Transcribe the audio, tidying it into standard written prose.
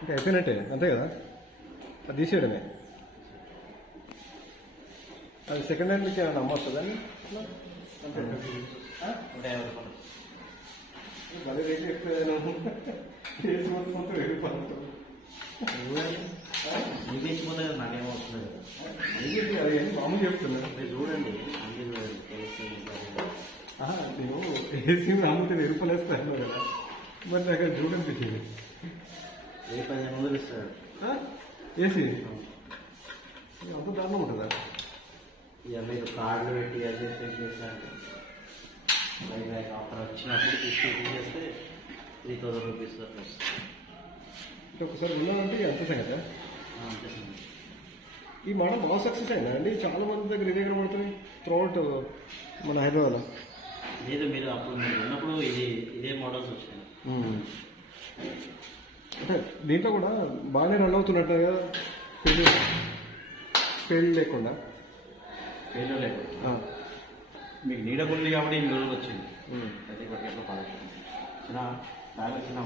ఇంకా అయిపోయినట్టే అంతే కదా, అది తీసేయడమే. అది సెకండ్ హ్యాండ్ మీకు ఏమైనా అమ్మొస్తుందా అంతే మళ్ళీ రేట్ ఎక్కువ చేసి మొత్తం వెళ్ళిపోతాం. ఇంకేసిపోతే నాకేమో వస్తుంది కదా, అది మామూలు చెప్తున్నాను. మీరు చూడండి. నేను ఏసీ అమ్మితే ఎరుపలేస్తాను కదా, మరి నాకు అది చూడనిపించింది. ఏ 1500 ఇస్తాడు ఏసీ అంత దారుణం ఉంటుందా? ఇక మీరు కార్డులు పెట్టి అది చేస్తారంటే ఆఫర్ వచ్చినప్పుడు తీసేస్తే 3000 రూపీస్ ప్లస్ అంటే ఒకసారి ఉన్నామంటే అంతే సంగతి. అంతే. ఈ మోడల్ బాగా సక్సెస్ అయిందా అండి? చాలా మంది దగ్గర ఇదే కనబడుతుంది త్రూఅవుట్ మన హైదరాబాద్లో. లేదు, మీరు అప్పుడు మీరు ఉన్నప్పుడు ఇదే మోడల్స్ వచ్చాయి. అంటే దీంట్లో కూడా బాగానే రన్ అవుతున్నట్టు కదా, ఫెయిల్ లేకుండా. ఫెయిల్ లేకుండా మీకు నీడకుంది కాబట్టి 2 రోజులు వచ్చింది. ప్రతి ఒక్కటి ఎట్లా చిన్న చిన్న